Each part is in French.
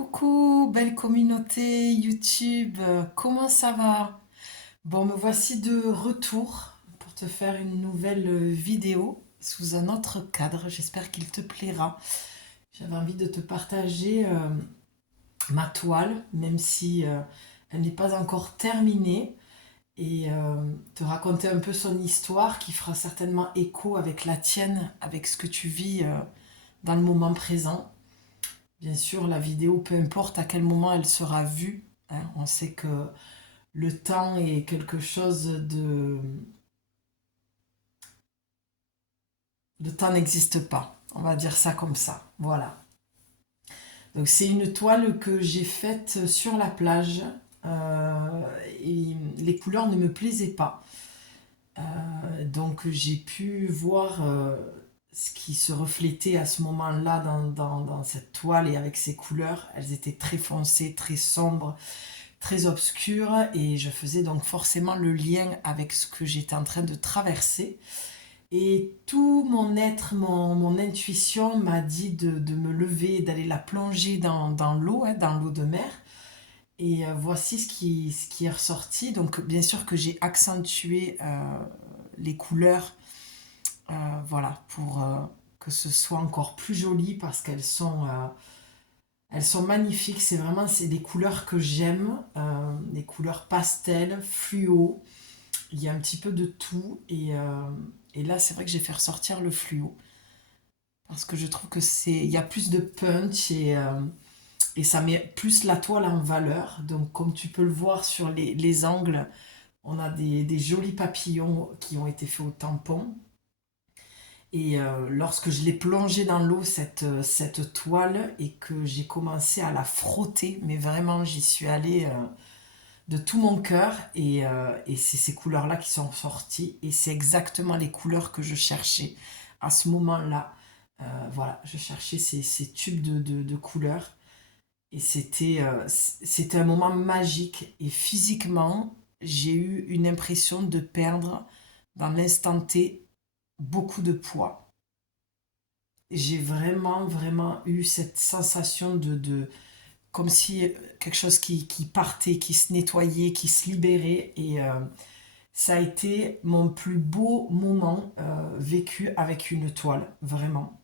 Coucou, belle communauté YouTube, comment ça va? Bon, me voici de retour pour te faire une nouvelle vidéo sous un autre cadre. J'espère qu'il te plaira. J'avais envie de te partager ma toile, même si elle n'est pas encore terminée, et te raconter un peu son histoire qui fera certainement écho avec la tienne, avec ce que tu vis dans le moment présent. Bien sûr, la vidéo, peu importe à quel moment elle sera vue, hein, on sait que le temps est quelque chose de... Le temps n'existe pas, on va dire ça comme ça. Voilà. Donc c'est une toile que j'ai faite sur la plage et les couleurs ne me plaisaient pas. Donc j'ai pu voir ce qui se reflétait à ce moment-là dans cette toile et avec ces couleurs. Elles étaient très foncées, très sombres, très obscure et je faisais donc forcément le lien avec ce que j'étais en train de traverser. Et tout mon être, mon intuition m'a dit de me lever, d'aller la plonger dans l'eau, hein, dans l'eau de mer. Et voici ce qui est ressorti. Donc bien sûr que j'ai accentué les couleurs, voilà, pour que ce soit encore plus joli parce elles sont magnifiques, c'est des couleurs que j'aime, des couleurs pastel, fluo, il y a un petit peu de tout et là c'est vrai que j'ai fait ressortir le fluo parce que je trouve que il y a plus de punch et ça met plus la toile en valeur. Donc comme tu peux le voir sur les angles, on a des jolis papillons qui ont été faits au tampon. Et lorsque je l'ai plongée dans l'eau, cette toile, et que j'ai commencé à la frotter, mais vraiment j'y suis allée de tout mon cœur, et c'est ces couleurs-là qui sont sorties, et c'est exactement les couleurs que je cherchais à ce moment-là. Voilà, je cherchais ces tubes de couleurs, et c'était un moment magique, et physiquement, j'ai eu une impression de perdre dans l'instant T beaucoup de poids. J'ai vraiment, vraiment eu cette sensation comme si quelque chose qui partait, qui se nettoyait, qui se libérait. Et ça a été mon plus beau moment vécu avec une toile, vraiment.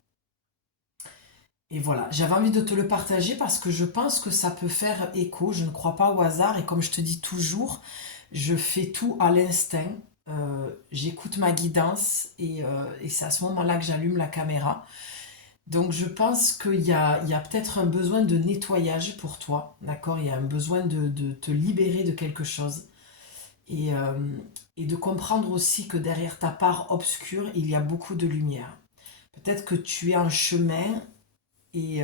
Et voilà, j'avais envie de te le partager parce que je pense que ça peut faire écho. Je ne crois pas au hasard. Et comme je te dis toujours, je fais tout à l'instinct. J'écoute ma guidance et c'est à ce moment-là que j'allume la caméra. Donc je pense qu'il y a peut-être un besoin de nettoyage pour toi, d'accord? Il y a un besoin de te libérer de quelque chose et, euh, et de comprendre aussi que derrière ta part obscure, il y a beaucoup de lumière. Peut-être que tu es en chemin et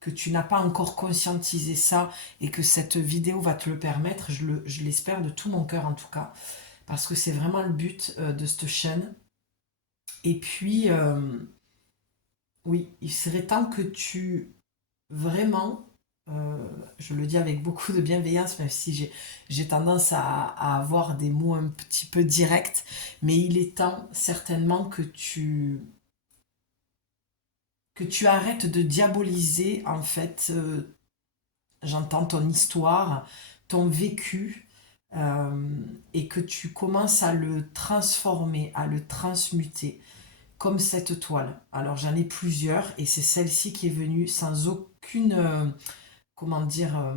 que tu n'as pas encore conscientisé ça et que cette vidéo va te le permettre, je l'espère de tout mon cœur en tout cas, parce que c'est vraiment le but de cette chaîne. Et puis, oui, il serait temps que tu vraiment, euh, je le dis avec beaucoup de bienveillance, même si j'ai tendance à avoir des mots un petit peu directs, mais il est temps certainement que tu arrêtes de diaboliser, en fait, j'entends ton histoire, ton vécu, et que tu commences à le transformer, à le transmuter, comme cette toile. Alors j'en ai plusieurs, et c'est celle-ci qui est venue sans aucune comment dire,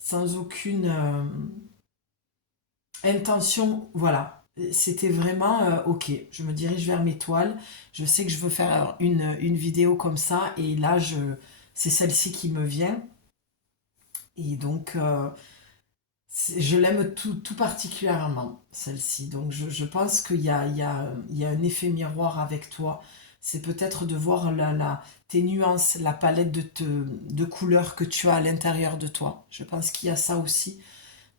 sans aucune intention, voilà. C'était vraiment, ok, je me dirige vers mes toiles, je sais que je veux faire une vidéo comme ça, et là, c'est celle-ci qui me vient, et donc, je l'aime tout particulièrement, celle-ci. Donc, je pense qu'il y a un effet miroir avec toi. C'est peut-être de voir tes nuances, la palette de couleurs que tu as à l'intérieur de toi. Je pense qu'il y a ça aussi,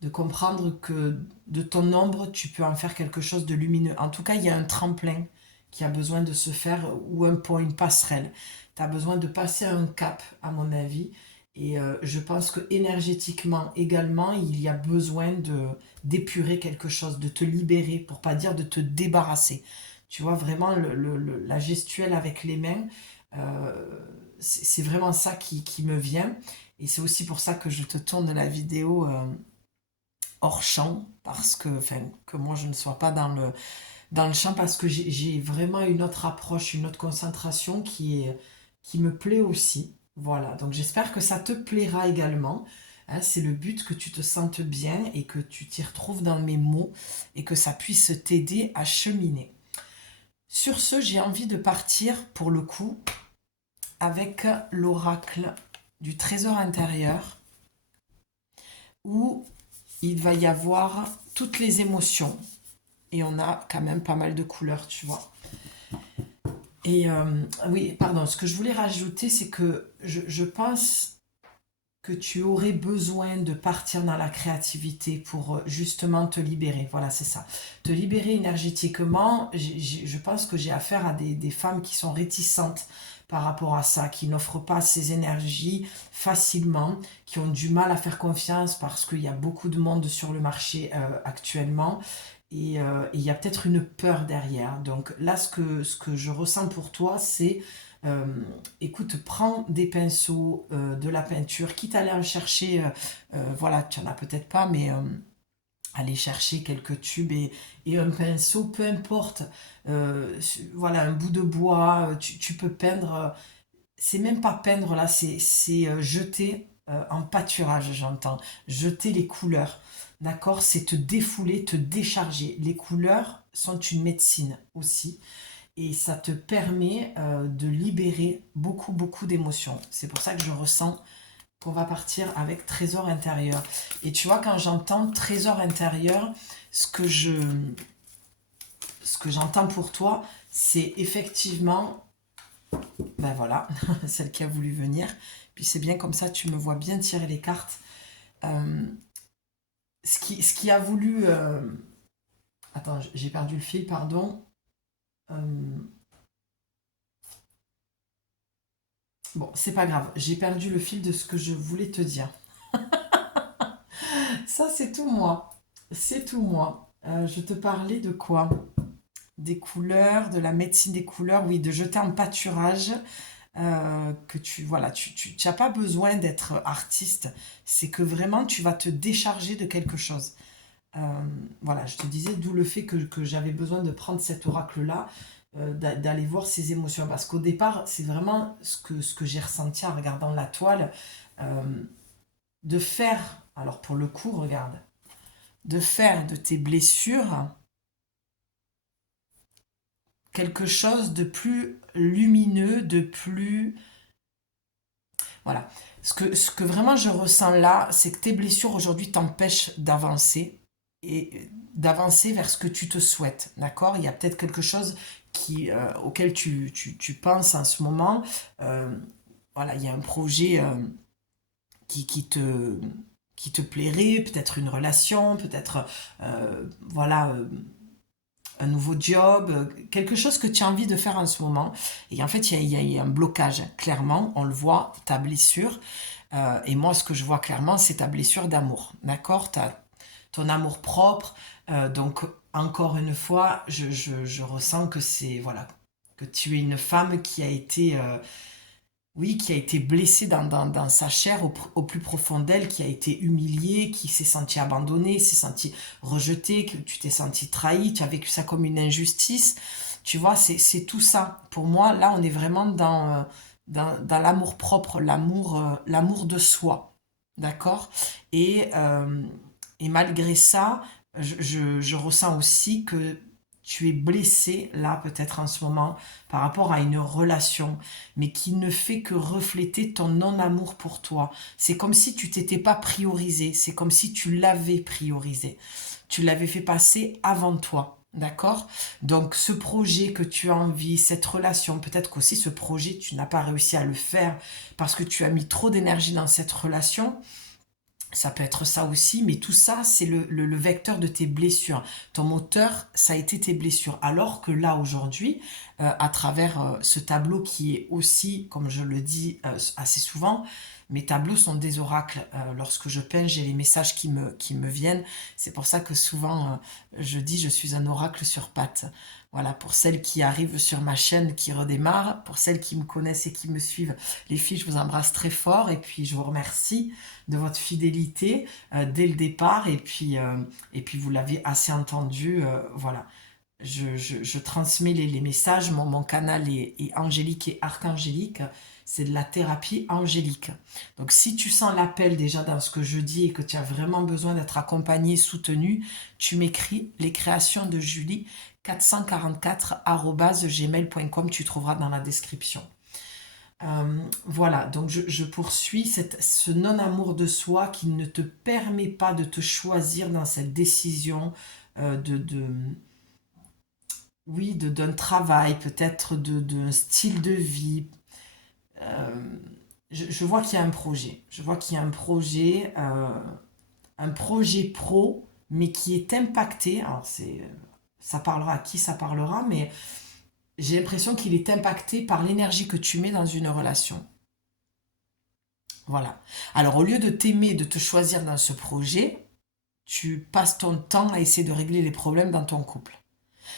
de comprendre que de ton ombre, tu peux en faire quelque chose de lumineux. En tout cas, il y a un tremplin qui a besoin de se faire ou un point, une passerelle. Tu as besoin de passer un cap, à mon avis. Et je pense que énergétiquement également, il y a besoin d'épurer quelque chose, de te libérer, pour pas dire de te débarrasser. Tu vois, vraiment, la gestuelle avec les mains, euh, c'est vraiment ça qui me vient. Et c'est aussi pour ça que je te tourne la vidéo hors champ, parce que, enfin, que moi je ne sois pas dans le champ, parce que j'ai vraiment une autre approche, une autre concentration qui me plaît aussi. Voilà, donc j'espère que ça te plaira également. Hein, c'est le but, que tu te sentes bien et que tu t'y retrouves dans mes mots et que ça puisse t'aider à cheminer. Sur ce, j'ai envie de partir pour le coup avec l'oracle du trésor intérieur, où il va y avoir toutes les émotions et on a quand même pas mal de couleurs, tu vois. Et oui, pardon, ce que je voulais rajouter, c'est que je pense que tu aurais besoin de partir dans la créativité pour justement te libérer. Voilà, c'est ça. Te libérer énergétiquement. Je pense que j'ai affaire à des femmes qui sont réticentes par rapport à ça, qui n'offrent pas ces énergies facilement, qui ont du mal à faire confiance parce qu'il y a beaucoup de monde sur le marché actuellement. Et il y a peut-être une peur derrière. Donc là, ce que je ressens pour toi, c'est euh, écoute, prends des pinceaux, de la peinture, quitte à aller en chercher, voilà, tu n'en as peut-être pas, mais aller chercher quelques tubes et un pinceau, peu importe, voilà, un bout de bois, tu peux peindre, c'est même pas peindre là, c'est jeter en pâturage, j'entends, jeter les couleurs. D'accord? C'est te défouler, te décharger. Les couleurs sont une médecine aussi et ça te permet de libérer beaucoup, beaucoup d'émotions. C'est pour ça que je ressens qu'on va partir avec trésor intérieur. Et tu vois, quand j'entends trésor intérieur, ce que je, ce que j'entends pour toi, c'est effectivement, ben voilà, celle qui a voulu venir. Puis c'est bien comme ça, tu me vois bien tirer les cartes. Euh, ce qui a voulu... attends, j'ai perdu le fil, pardon. Euh, bon, c'est pas grave, j'ai perdu le fil de ce que je voulais te dire. Ça, c'est tout moi. C'est tout moi. Je te parlais de quoi? Des couleurs, de la médecine des couleurs, oui, de jeter en pâturage. Que tu, voilà, tu n'as pas besoin d'être artiste. C'est que vraiment, tu vas te décharger de quelque chose. Euh, voilà, je te disais, d'où le fait que j'avais besoin de prendre cet oracle-là, d'aller voir ses émotions. Parce qu'au départ, c'est vraiment ce que j'ai ressenti en regardant la toile. euh, de faire, alors pour le coup, regarde, de faire de tes blessures quelque chose de plus lumineux, de plus... Voilà. Ce que vraiment je ressens là, c'est que tes blessures aujourd'hui t'empêchent d'avancer et d'avancer vers ce que tu te souhaites. D'accord? Il y a peut-être quelque chose auquel tu penses en ce moment. Euh, voilà, il y a un projet qui, qui te, qui te plairait, peut-être une relation, peut-être voilà, un nouveau job, quelque chose que tu as envie de faire en ce moment. Et en fait, il y a un blocage, clairement, on le voit, ta blessure. Et moi, ce que je vois clairement, c'est ta blessure d'amour. D'accord? T'as ton amour propre. Donc, encore une fois, je ressens que c'est, voilà, que tu es une femme qui a été oui, qui a été blessée dans sa chair au plus profond d'elle, qui a été humiliée, qui s'est sentie abandonnée, s'est sentie rejetée, que tu t'es sentie trahie, tu as vécu ça comme une injustice. Tu vois, c'est tout ça. Pour moi, là, on est vraiment dans l'amour propre, l'amour de soi. D'accord? Et, euh, et malgré ça, je ressens aussi que tu es blessé, là, peut-être en ce moment, par rapport à une relation, mais qui ne fait que refléter ton non-amour pour toi. C'est comme si tu t'étais pas priorisé, c'est comme si tu l'avais priorisé. Tu l'avais fait passer avant toi. D'accord? Donc ce projet que tu as envie, cette relation, peut-être qu'aussi ce projet, tu n'as pas réussi à le faire parce que tu as mis trop d'énergie dans cette relation. Ça peut être ça aussi, mais tout ça, c'est le vecteur de tes blessures. Ton moteur, ça a été tes blessures. Alors que là, aujourd'hui, à travers ce tableau qui est aussi, comme je le dis assez souvent, mes tableaux sont des oracles. Lorsque je peins, j'ai les messages qui me viennent. C'est pour ça que souvent, je dis, je suis un oracle sur pattes. Voilà, pour celles qui arrivent sur ma chaîne, qui redémarrent, pour celles qui me connaissent et qui me suivent, les filles, je vous embrasse très fort et puis je vous remercie de votre fidélité dès le départ et puis vous l'avez assez entendu, voilà. Je transmets les messages, mon canal est angélique et archangélique, c'est de la thérapie angélique. Donc si tu sens l'appel déjà dans ce que je dis et que tu as vraiment besoin d'être accompagné, soutenu, tu m'écris les créations de Julie 444@gmail.com, tu trouveras dans la description. Voilà, donc je poursuis ce non-amour de soi qui ne te permet pas de te choisir dans cette décision oui, d'un travail, peut-être d'un style de vie. Euh, je vois qu'il y a un projet. Je vois qu'il y a un projet pro, mais qui est impacté. Alors, ça parlera à qui ça parlera, mais j'ai l'impression qu'il est impacté par l'énergie que tu mets dans une relation. Voilà. Alors, au lieu de t'aimer, de te choisir dans ce projet, tu passes ton temps à essayer de régler les problèmes dans ton couple.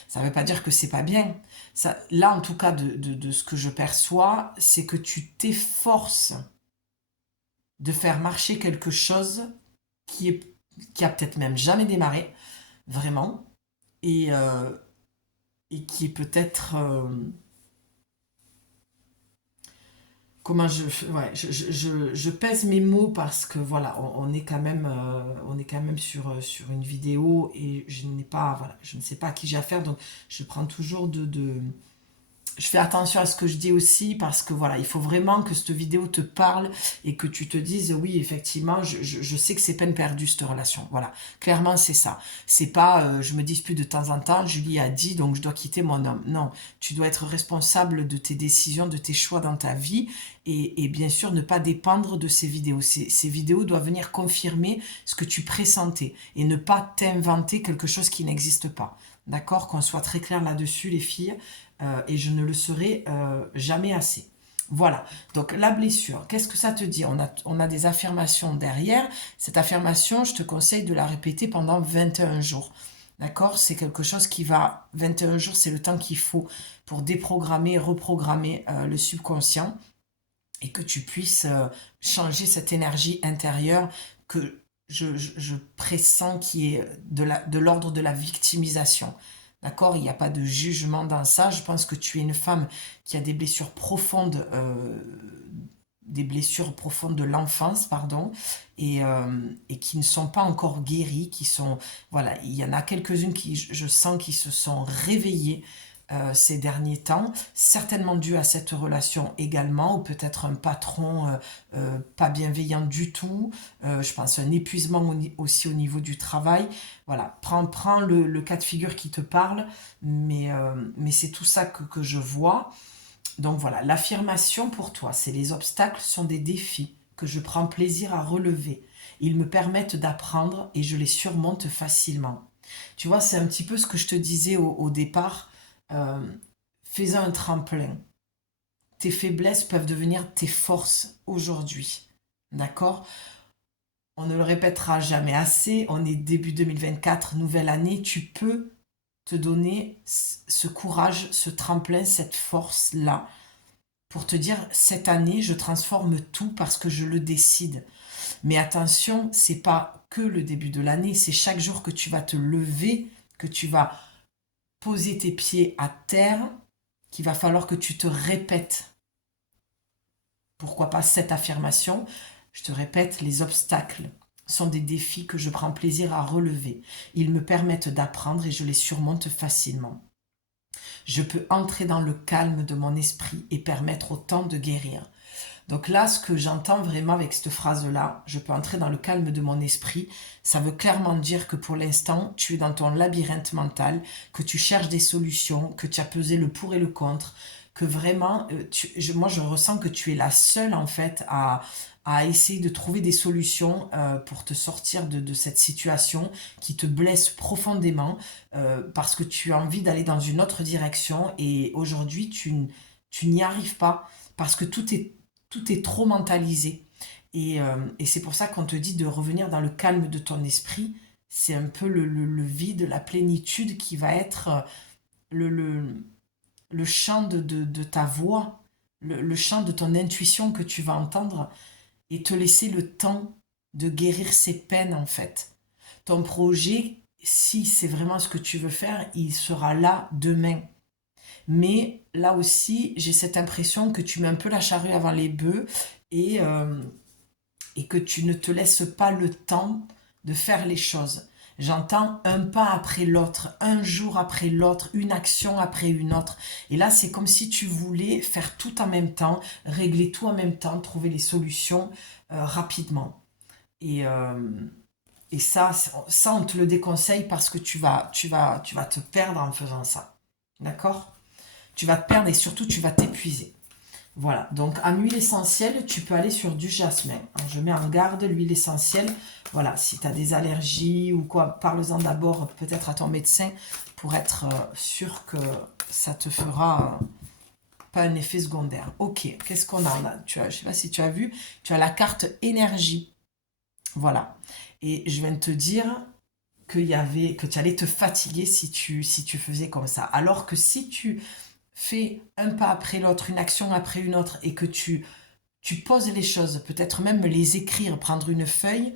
Ça ne veut pas dire que c'est pas bien. Ça, là, en tout cas, de ce que je perçois, c'est que tu t'efforces de faire marcher quelque chose qui est, qui a peut-être même jamais démarré, vraiment, et, euh, et qui est peut-être... comment ouais, je pèse mes mots parce que voilà, on est quand même sur une vidéo et je n'ai pas, voilà, je ne sais pas à qui j'ai affaire, donc je prends toujours je fais attention à ce que je dis aussi parce que voilà, il faut vraiment que cette vidéo te parle et que tu te dises oui, effectivement, je sais que c'est peine perdue cette relation. Voilà, clairement c'est ça. C'est pas je me dispute de temps en temps, Julie a dit donc je dois quitter mon homme. Non, tu dois être responsable de tes décisions, de tes choix dans ta vie et bien sûr ne pas dépendre de ces vidéos. Ces vidéos doivent venir confirmer ce que tu pressentais et ne pas t'inventer quelque chose qui n'existe pas. D'accord? Qu'on soit très clair là-dessus, les filles. Et je ne le serai jamais assez. Voilà, donc la blessure, qu'est-ce que ça te dit? On a des affirmations derrière. Cette affirmation, je te conseille de la répéter pendant 21 jours. D'accord? C'est quelque chose qui va... 21 jours, c'est le temps qu'il faut pour déprogrammer, reprogrammer le subconscient et que tu puisses changer cette énergie intérieure que je pressens qui est de l'ordre de la victimisation. D'accord? Il n'y a pas de jugement dans ça. Je pense que tu es une femme qui a des blessures profondes de l'enfance, pardon, et qui ne sont pas encore guéries, qui sont, voilà, il y en a quelques-unes qui, je sens, qui se sont réveillées ces derniers temps, certainement dû à cette relation également, ou peut-être un patron pas bienveillant du tout, je pense un épuisement aussi au niveau du travail. Voilà, prends le cas de figure qui te parle, mais c'est tout ça que je vois. Donc voilà, l'affirmation pour toi, c'est les obstacles sont des défis que je prends plaisir à relever. Ils me permettent d'apprendre et je les surmonte facilement. Tu vois, c'est un petit peu ce que je te disais au départ. Euh, Fais-en un tremplin. Tes faiblesses peuvent devenir tes forces aujourd'hui. D'accord? On ne le répétera jamais assez. On est début 2024, nouvelle année. Tu peux te donner ce courage, ce tremplin, cette force-là pour te dire cette année, je transforme tout parce que je le décide. Mais attention, c'est pas que le début de l'année, c'est chaque jour que tu vas te lever, que tu vas poser tes pieds à terre, qu'il va falloir que tu te répètes. Pourquoi pas cette affirmation? Je te répète, les obstacles sont des défis que je prends plaisir à relever. Ils me permettent d'apprendre et je les surmonte facilement. Je peux entrer dans le calme de mon esprit et permettre au temps de guérir. Donc là, ce que j'entends vraiment avec cette phrase-là, je peux entrer dans le calme de mon esprit, ça veut clairement dire que pour l'instant, tu es dans ton labyrinthe mental, que tu cherches des solutions, que tu as pesé le pour et le contre, que vraiment, moi je ressens que tu es la seule en fait à essayer de trouver des solutions pour te sortir de cette situation qui te blesse profondément parce que tu as envie d'aller dans une autre direction et aujourd'hui tu n'y arrives pas parce que tout est trop mentalisé. Et c'est pour ça qu'on te dit de revenir dans le calme de ton esprit. C'est un peu le vide, la plénitude qui va être le, le, le chant de ta voix, le chant de ton intuition que tu vas entendre et te laisser le temps de guérir ces peines en fait. Ton projet, si c'est vraiment ce que tu veux faire, il sera là demain. Mais là aussi, j'ai cette impression que tu mets un peu la charrue avant les bœufs et, euh, et que tu ne te laisses pas le temps de faire les choses. J'entends un pas après l'autre, un jour après l'autre, une action après une autre. Et là, c'est comme si tu voulais faire tout en même temps, régler tout en même temps, trouver les solutions rapidement. Et, euh, et ça, on te le déconseille parce que tu vas te perdre en faisant ça. D'accord? Tu vas te perdre et surtout, tu vas t'épuiser. Voilà, donc en huile essentielle, tu peux aller sur du jasmin. Alors, je mets en garde l'huile essentielle. Voilà, si tu as des allergies ou quoi, parle-en d'abord peut-être à ton médecin pour être sûr que ça te fera pas un effet secondaire. Ok, qu'est-ce qu'on a là? Je ne sais pas si tu as vu, tu as la carte énergie. Voilà. Et je viens de te dire que tu allais te fatiguer si tu faisais comme ça. Alors que si tu fais un pas après l'autre, une action après une autre, et que tu poses les choses, peut-être même les écrire, prendre une feuille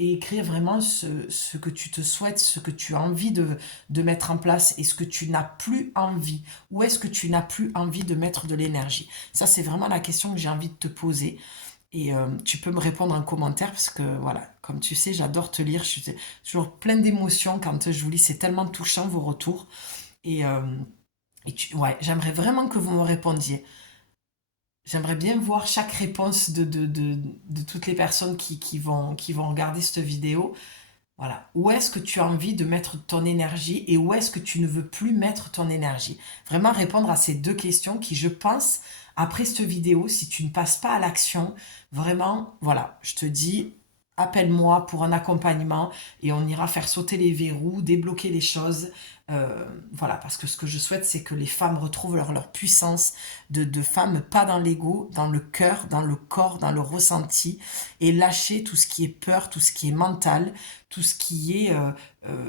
et écrire vraiment ce que tu te souhaites, ce que tu as envie de mettre en place et ce que tu n'as plus envie. Où est-ce que tu n'as plus envie de mettre de l'énergie? Ça, c'est vraiment la question que j'ai envie de te poser. Et tu peux me répondre en commentaire parce que voilà, comme tu sais, j'adore te lire. Je suis toujours pleine d'émotions quand je vous lis. C'est tellement touchant vos retours. Et, euh, ouais, j'aimerais vraiment que vous me répondiez. J'aimerais bien voir chaque réponse de toutes les personnes qui vont regarder cette vidéo. Voilà. Où est-ce que tu as envie de mettre ton énergie et où est-ce que tu ne veux plus mettre ton énergie? Vraiment répondre à ces deux questions qui, je pense, après cette vidéo, si tu ne passes pas à l'action, vraiment, voilà, je te dis, appelle-moi pour un accompagnement et on ira faire sauter les verrous, débloquer les choses. Voilà, parce que ce que je souhaite, c'est que les femmes retrouvent leur puissance de femmes, pas dans l'ego, dans le cœur, dans le corps, dans le ressenti, et lâcher tout ce qui est peur, tout ce qui est mental, tout ce qui est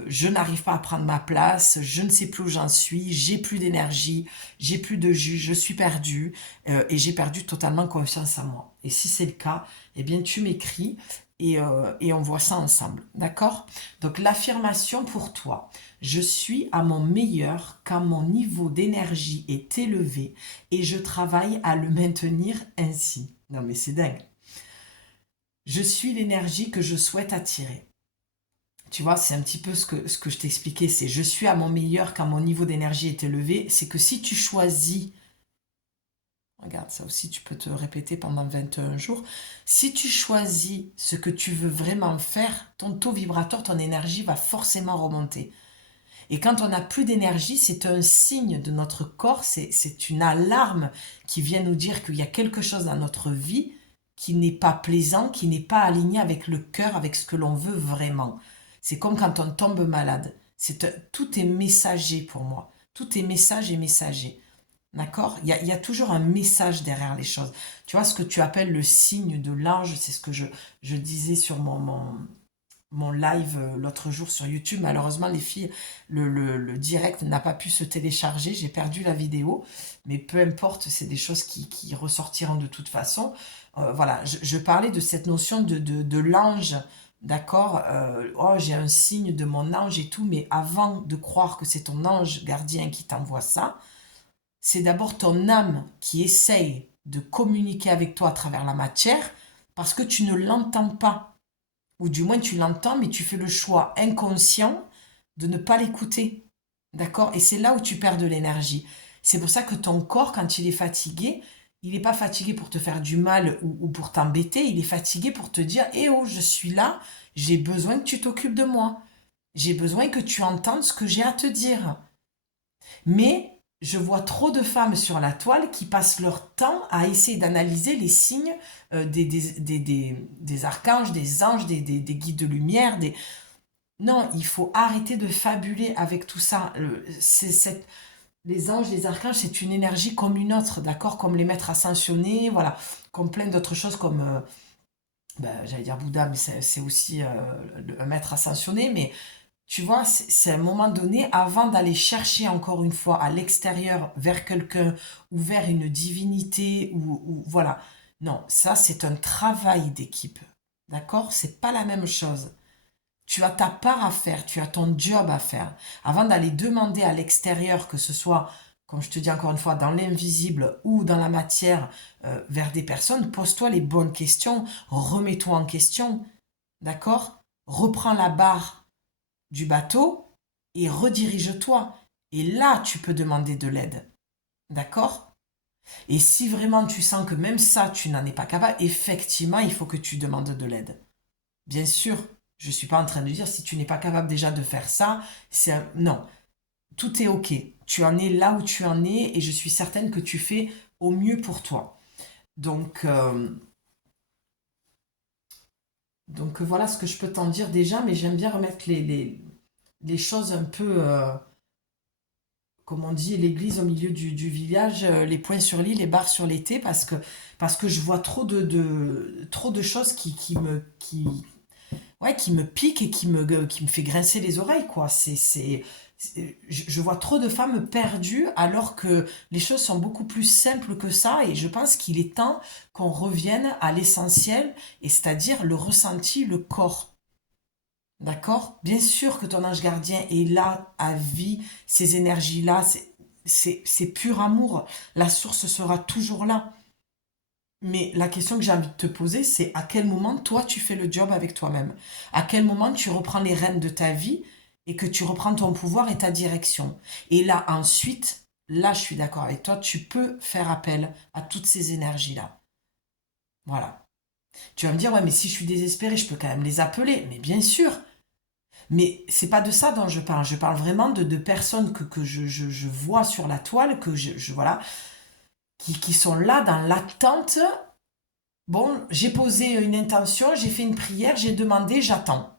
je n'arrive pas à prendre ma place, je ne sais plus où j'en suis, j'ai plus d'énergie, j'ai plus de jus, je suis perdue et j'ai perdu totalement confiance en moi. Et si c'est le cas, eh bien tu m'écris et on voit ça ensemble. D'accord? Donc l'affirmation pour toi, je suis à mon meilleur quand mon niveau d'énergie est élevé et je travaille à le maintenir ainsi. Non mais c'est dingue. Je suis l'énergie que je souhaite attirer. Tu vois, c'est un petit peu ce que je t'expliquais, c'est je suis à mon meilleur quand mon niveau d'énergie est élevé. C'est que si tu choisis, regarde, ça aussi tu peux te répéter pendant 21 jours, si tu choisis ce que tu veux vraiment faire, ton taux vibratoire, ton énergie va forcément remonter. Et quand on n'a plus d'énergie, c'est un signe de notre corps, c'est une alarme qui vient nous dire qu'il y a quelque chose dans notre vie qui n'est pas plaisant, qui n'est pas aligné avec le cœur, avec ce que l'on veut vraiment. C'est comme quand on tombe malade. Tout est messager pour moi. Tout est message et messager. D'accord? Il y a toujours un message derrière les choses. Tu vois, ce que tu appelles le signe de l'ange, c'est ce que je disais sur mon live l'autre jour sur YouTube. Malheureusement, les filles, le direct n'a pas pu se télécharger. J'ai perdu la vidéo. Mais peu importe, c'est des choses qui ressortiront de toute façon. Voilà, je parlais de cette notion de l'ange. D'accord? Oh, j'ai un signe de mon ange et tout. Mais avant de croire que c'est ton ange gardien qui t'envoie ça, c'est d'abord ton âme qui essaye de communiquer avec toi à travers la matière parce que tu ne l'entends pas. Ou du moins tu l'entends, mais tu fais le choix inconscient de ne pas l'écouter. D'accord? Et c'est là où tu perds de l'énergie. C'est pour ça que ton corps, quand il est fatigué, il n'est pas fatigué pour te faire du mal ou pour t'embêter, il est fatigué pour te dire, eh oh, je suis là, j'ai besoin que tu t'occupes de moi. J'ai besoin que tu entendes ce que j'ai à te dire. Mais je vois trop de femmes sur la toile qui passent leur temps à essayer d'analyser les signes des archanges, des anges, des guides de lumière. Non, il faut arrêter de fabuler avec tout ça. Les anges, les archanges, c'est une énergie comme une autre, d'accord? Comme les maîtres ascensionnés, voilà. Comme plein d'autres choses comme, j'allais dire Bouddha, mais c'est aussi un maître ascensionné, mais Tu vois, c'est à un moment donné, avant d'aller chercher encore une fois à l'extérieur vers quelqu'un ou vers une divinité ou voilà. Non, ça c'est un travail d'équipe. D'accord? C'est pas la même chose. Tu as ta part à faire, tu as ton job à faire. Avant d'aller demander à l'extérieur, que ce soit, comme je te dis encore une fois, dans l'invisible ou dans la matière, vers des personnes, pose-toi les bonnes questions, remets-toi en question, d'accord? Reprends la barre du bateau et redirige-toi. Et là, tu peux demander de l'aide, d'accord? Et si vraiment tu sens que même ça, tu n'en es pas capable, effectivement, il faut que tu demandes de l'aide. Bien sûr, je ne suis pas en train de dire si tu n'es pas capable déjà de faire ça, non, tout est ok. Tu en es là où tu en es et je suis certaine que tu fais au mieux pour toi. Donc, voilà ce que je peux t'en dire déjà, mais j'aime bien remettre les choses un peu, comme on dit, l'église au milieu du village, les points sur l'i, les barres sur les t, parce que je vois trop de choses qui me piquent et qui me fait grincer les oreilles, quoi. Je vois trop de femmes perdues alors que les choses sont beaucoup plus simples que ça et je pense qu'il est temps qu'on revienne à l'essentiel et c'est-à-dire le ressenti, le corps. D'accord? Bien sûr que ton ange gardien est là à vie, ces énergies-là, c'est pur amour. La source sera toujours là. Mais la question que j'ai envie de te poser, c'est à quel moment toi tu fais le job avec toi-même? À quel moment tu reprends les rênes de ta vie et que tu reprends ton pouvoir et ta direction? Et là, ensuite, là, je suis d'accord avec toi, tu peux faire appel à toutes ces énergies-là. Voilà. Tu vas me dire, ouais, mais si je suis désespérée, je peux quand même les appeler. Mais bien sûr. Mais c'est pas de ça dont je parle. Je parle vraiment de personnes que je vois sur la toile, voilà, qui sont là dans l'attente. Bon, j'ai posé une intention, j'ai fait une prière, j'ai demandé, j'attends.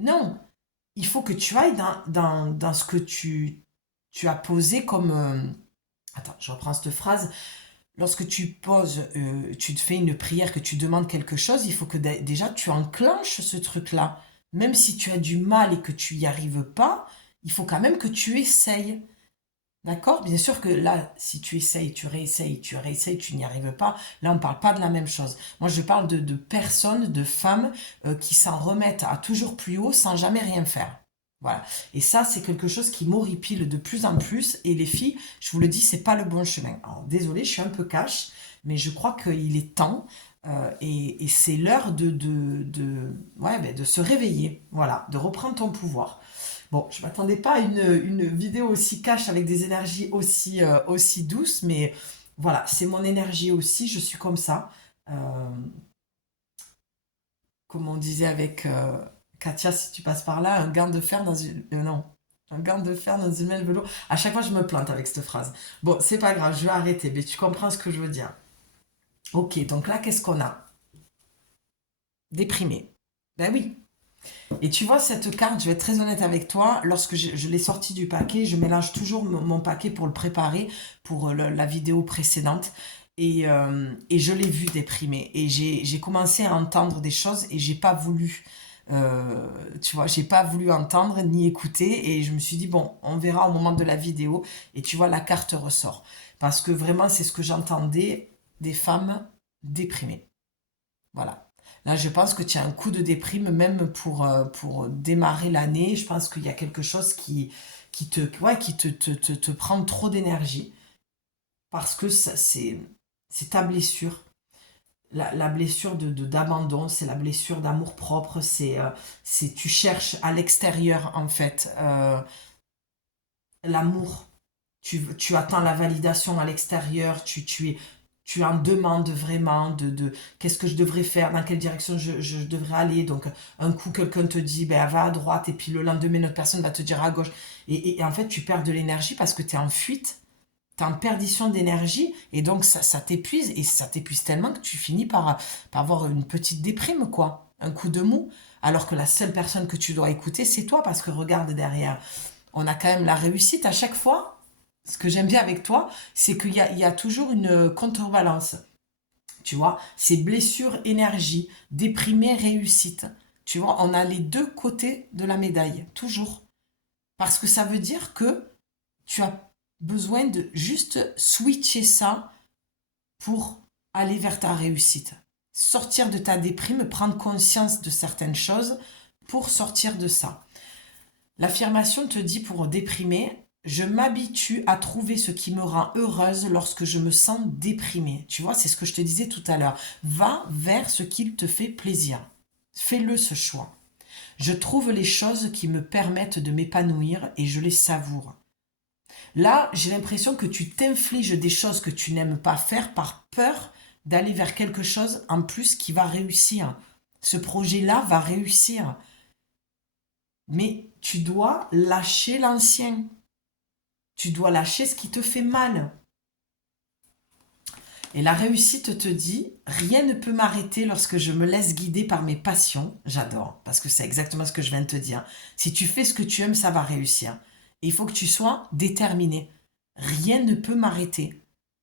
Non, il faut que tu ailles dans ce que tu as posé comme... attends, je reprends cette phrase. Lorsque tu poses, tu te fais une prière, que tu demandes quelque chose, il faut que déjà tu enclenches ce truc-là. Même si tu as du mal et que tu n'y arrives pas, il faut quand même que tu essayes. D'accord? Bien sûr que là, si tu essayes, tu réessayes, tu n'y arrives pas, là, on ne parle pas de la même chose. Moi, je parle de personnes, de femmes qui s'en remettent à toujours plus haut sans jamais rien faire. Voilà. Et ça, c'est quelque chose qui m'horripile de plus en plus. Et les filles, je vous le dis, c'est pas le bon chemin. Alors, désolée, je suis un peu cash, mais je crois qu'il est temps et c'est l'heure ouais, ben, de se réveiller. Voilà, de reprendre ton pouvoir. Bon, je m'attendais pas à une vidéo aussi cash avec des énergies aussi douces, mais voilà, c'est mon énergie aussi, je suis comme ça. Euh, Comme on disait avec Katia, si tu passes par là, un gant de fer dans une... non, un gant de fer dans une main de velours. À chaque fois, je me plante avec cette phrase. Bon, c'est pas grave, je vais arrêter, mais tu comprends ce que je veux dire. Ok, donc là, qu'est-ce qu'on a? Déprimé. Ben oui. Et tu vois, cette carte, je vais être très honnête avec toi, lorsque je l'ai sortie du paquet, je mélange toujours mon paquet pour le préparer pour la vidéo précédente. Et je l'ai vu déprimer. Et j'ai commencé à entendre des choses et j'ai pas voulu. Tu vois, j'ai pas voulu entendre ni écouter. Et je me suis dit, bon, on verra au moment de la vidéo. Et tu vois, la carte ressort. Parce que vraiment, c'est ce que j'entendais des femmes déprimées. Voilà. Là, je pense que tu as un coup de déprime, même pour démarrer l'année. Je pense qu'il y a quelque chose qui te prend trop d'énergie. Parce que c'est ta blessure. La blessure d'abandon, c'est la blessure d'amour-propre. Tu cherches à l'extérieur, en fait, l'amour. Tu attends la validation à l'extérieur, tu en demandes vraiment de qu'est-ce que je devrais faire, dans quelle direction je devrais aller. Donc, un coup, quelqu'un te dit, ben, va à droite, et puis le lendemain, une autre personne va te dire à gauche. Et en fait, tu perds de l'énergie parce que tu es en fuite, tu es en perdition d'énergie, et donc ça t'épuise, et ça t'épuise tellement que tu finis par avoir une petite déprime, quoi. Un coup de mou. Alors que la seule personne que tu dois écouter, c'est toi, parce que regarde derrière, on a quand même la réussite à chaque fois. Ce que j'aime bien avec toi, c'est qu'il y a toujours une contrebalance. Tu vois, c'est blessure, énergie, déprimé, réussite. Tu vois, on a les deux côtés de la médaille, toujours. Parce que ça veut dire que tu as besoin de juste switcher ça pour aller vers ta réussite. Sortir de ta déprime, prendre conscience de certaines choses pour sortir de ça. L'affirmation te dit pour déprimer, je m'habitue à trouver ce qui me rend heureuse lorsque je me sens déprimée. Tu vois, c'est ce que je te disais tout à l'heure. Va vers ce qui te fait plaisir. Fais-le ce choix. Je trouve les choses qui me permettent de m'épanouir et je les savoure. Là, j'ai l'impression que tu t'infliges des choses que tu n'aimes pas faire par peur d'aller vers quelque chose en plus qui va réussir. Ce projet-là va réussir. Mais tu dois lâcher l'ancien. Tu dois lâcher ce qui te fait mal. Et la réussite te dit, rien ne peut m'arrêter lorsque je me laisse guider par mes passions. J'adore, parce que c'est exactement ce que je viens de te dire. Si tu fais ce que tu aimes, ça va réussir. Et il faut que tu sois déterminé. Rien ne peut m'arrêter.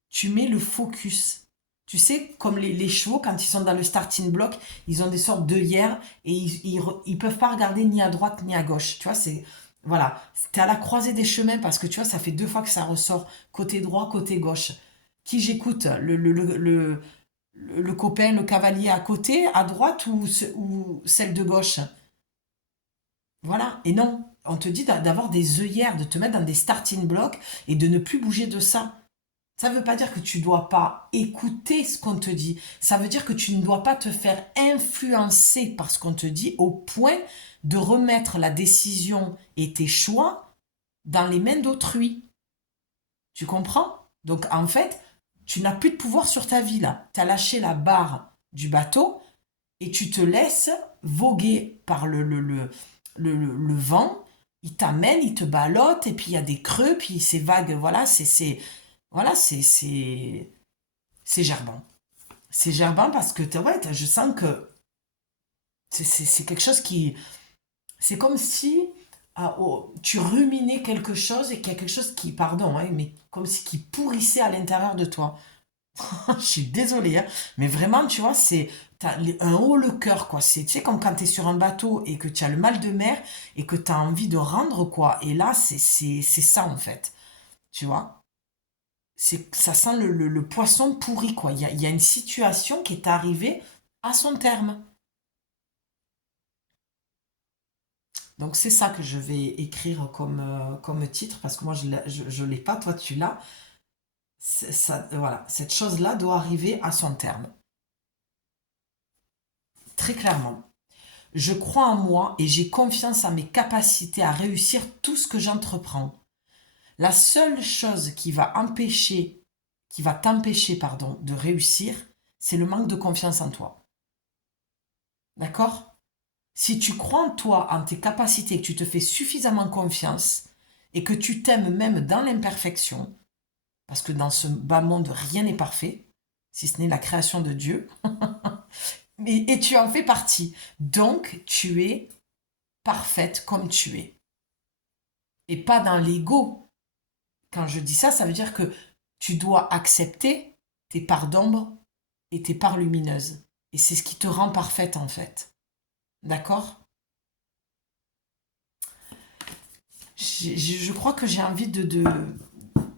Tu mets le focus. Tu sais, comme les chevaux, quand ils sont dans le starting block, ils ont des sortes d'œillères et ils peuvent pas regarder ni à droite ni à gauche. Tu vois, c'est... Voilà, t'es à la croisée des chemins parce que tu vois, ça fait 2 fois que ça ressort côté droit, côté gauche. Qui j'écoute? Le copain, le cavalier à côté, à droite ou celle de gauche? Voilà, et non, on te dit d'avoir des œillères, de te mettre dans des starting blocks et de ne plus bouger de ça. Ça ne veut pas dire que tu ne dois pas écouter ce qu'on te dit. Ça veut dire que tu ne dois pas te faire influencer par ce qu'on te dit au point de remettre la décision et tes choix dans les mains d'autrui. Tu comprends? Donc en fait, tu n'as plus de pouvoir sur ta vie là. Tu as lâché la barre du bateau et tu te laisses voguer par le vent. Il t'amène, il te ballotte et puis il y a des creux, puis c'est vague. Voilà, voilà, c'est gerbant. C'est gerbant parce que ouais, je sens que c'est quelque chose qui... C'est comme si tu ruminais quelque chose et qu'il y a quelque chose qui, pardon, hein, mais comme si qui pourrissait à l'intérieur de toi. Je suis désolée, hein, mais vraiment, tu vois, t'as un haut le cœur, quoi. Tu sais, comme quand tu es sur un bateau et que tu as le mal de mer et que tu as envie de rendre, quoi. Et là, c'est ça, en fait. Tu vois? Ça sent le poisson pourri, quoi. Il y a une situation qui est arrivée à son terme. Donc, c'est ça que je vais écrire comme titre, parce que moi, je l'ai pas, toi, tu l'as. Ça, voilà, cette chose-là doit arriver à son terme. Très clairement. Je crois en moi et j'ai confiance en mes capacités à réussir tout ce que j'entreprends. La seule chose qui va t'empêcher, pardon, de réussir, c'est le manque de confiance en toi. D'accord? Si tu crois en toi, en tes capacités, que tu te fais suffisamment confiance et que tu t'aimes même dans l'imperfection, parce que dans ce bas monde, rien n'est parfait, si ce n'est la création de Dieu, et tu en fais partie. Donc, tu es parfaite comme tu es. Et pas dans l'ego. Quand je dis ça, ça veut dire que tu dois accepter tes parts d'ombre et tes parts lumineuses. Et c'est ce qui te rend parfaite en fait. D'accord? Je crois que j'ai envie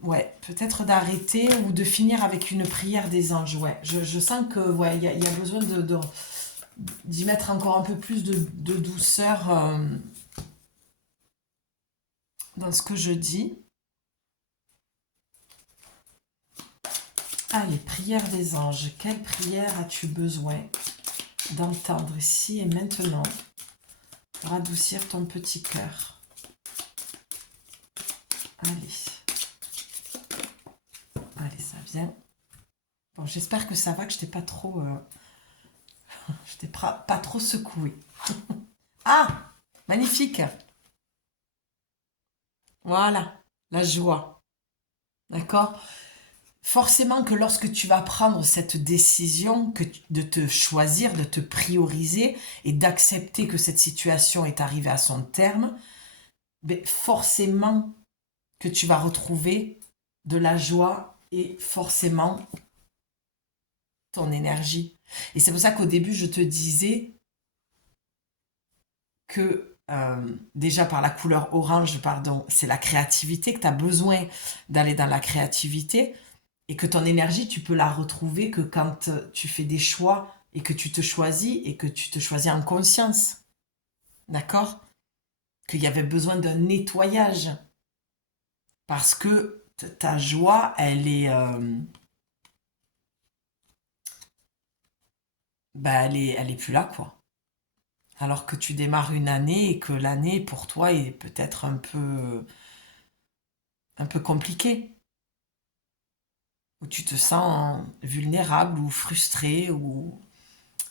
ouais, peut-être d'arrêter ou de finir avec une prière des anges. Ouais, je sens que ouais, y a besoin d'y mettre encore un peu plus de douceur dans ce que je dis. Allez, prière des anges. Quelle prière as-tu besoin d'entendre ici et maintenant pour adoucir ton petit cœur? Allez. Allez, ça vient. Bon, j'espère que ça va, que je t'ai pas trop... je t'ai pas trop secoué. Ah! Magnifique! Voilà, la joie. D'accord? Forcément que lorsque tu vas prendre cette décision de te choisir, de te prioriser et d'accepter que cette situation est arrivée à son terme, ben forcément que tu vas retrouver de la joie et forcément ton énergie. Et c'est pour ça qu'au début, je te disais, que déjà par la couleur orange, pardon, c'est la créativité, que tu as besoin d'aller dans la créativité et que ton énergie, tu peux la retrouver que quand tu fais des choix et que tu te choisis et que tu te choisis en conscience. D'accord? Qu'il y avait besoin d'un nettoyage parce que ta joie, elle est plus là, quoi. Alors que tu démarres une année et que l'année pour toi est peut-être un peu compliquée, où tu te sens vulnérable ou frustré ou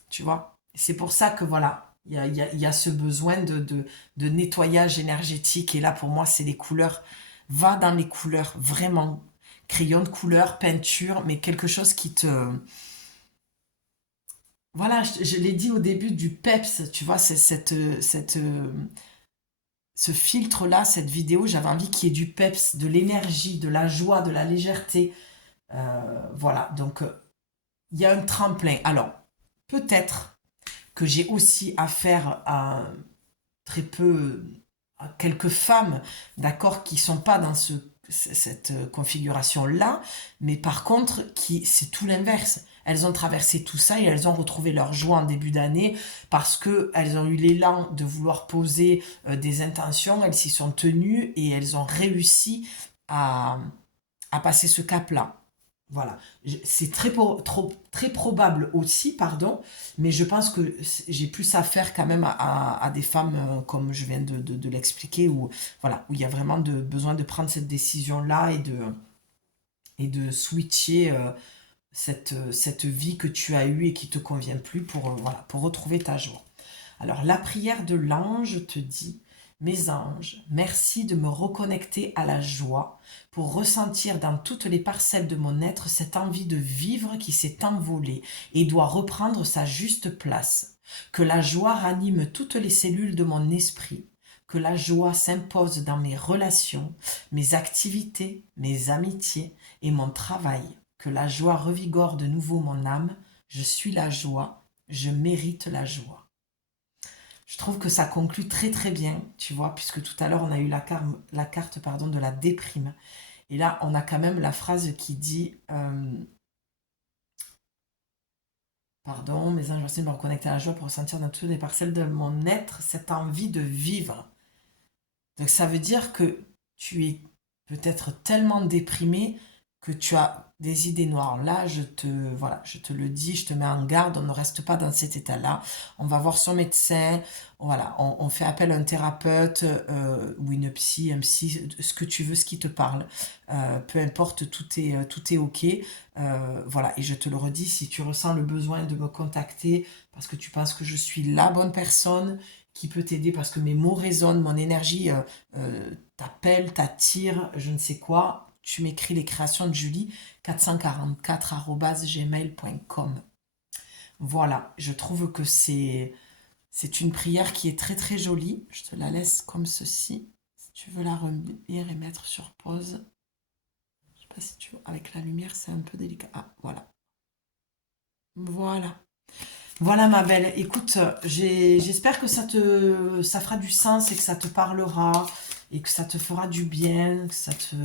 tu vois. C'est pour ça que voilà, il y a ce besoin de nettoyage énergétique et là pour moi c'est les couleurs. Va dans les couleurs vraiment, crayon de couleur, peinture, mais quelque chose qui te voilà, je l'ai dit au début du peps, tu vois, c'est ce filtre-là, cette vidéo, j'avais envie qu'il y ait du peps, de l'énergie, de la joie, de la légèreté. Voilà, donc il y a un tremplin. Alors, peut-être que j'ai aussi affaire à très peu, à quelques femmes, d'accord, qui sont pas dans cette configuration-là, mais par contre, c'est tout l'inverse. Elles ont traversé tout ça et elles ont retrouvé leur joie en début d'année parce qu'elles ont eu l'élan de vouloir poser des intentions, elles s'y sont tenues et elles ont réussi à, à passer ce cap-là. Voilà. C'est très probable aussi, pardon, mais je pense que j'ai plus affaire quand même à des femmes comme je viens de l'expliquer, où, voilà, où il y a vraiment besoin de prendre cette décision-là et de switcher cette vie que tu as eue et qui te convient plus pour, voilà, pour retrouver ta joie. Alors, la prière de l'ange te dit: Mes anges, merci de me reconnecter à la joie pour ressentir dans toutes les parcelles de mon être cette envie de vivre qui s'est envolée et doit reprendre sa juste place. Que la joie ranime toutes les cellules de mon esprit. Que la joie s'impose dans mes relations, mes activités, mes amitiés et mon travail. Que la joie revigore de nouveau mon âme. Je suis la joie, je mérite la joie. Je trouve que ça conclut très très bien, tu vois, puisque tout à l'heure on a eu la carte pardon, de la déprime. Et là, on a quand même la phrase qui dit pardon, mes anges, merci de me reconnecter à la joie pour ressentir dans toutes les parcelles de mon être cette envie de vivre. Donc ça veut dire que tu es peut-être tellement déprimé que tu as des idées noires. Là, voilà, je te le dis, je te mets en garde, on ne reste pas dans cet état-là. On va voir son médecin, voilà, on fait appel à un thérapeute ou une psy, un psy, ce que tu veux, ce qui te parle. Peu importe, tout est OK. Voilà, et je te le redis, si tu ressens le besoin de me contacter parce que tu penses que je suis la bonne personne qui peut t'aider parce que mes mots résonnent, mon énergie t'appelle, t'attire, je ne sais quoi, tu m'écris les créations de Julie 444@gmail.com. Voilà, je trouve que c'est une prière qui est très très jolie. Je te la laisse comme ceci. Si tu veux la relire et mettre sur pause. Je sais pas si tu veux. Avec la lumière, c'est un peu délicat. Ah, voilà. Voilà. Voilà ma belle, écoute, j'espère que ça fera du sens et que ça te parlera et que ça te fera du bien, que ça te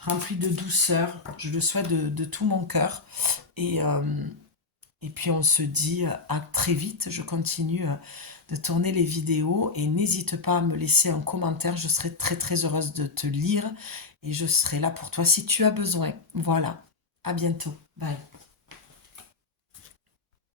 remplit de douceur. Je le souhaite de tout mon cœur. Et puis on se dit à très vite. Je continue de tourner les vidéos et n'hésite pas à me laisser un commentaire. Je serai très très heureuse de te lire et je serai là pour toi si tu as besoin. Voilà, à bientôt. Bye.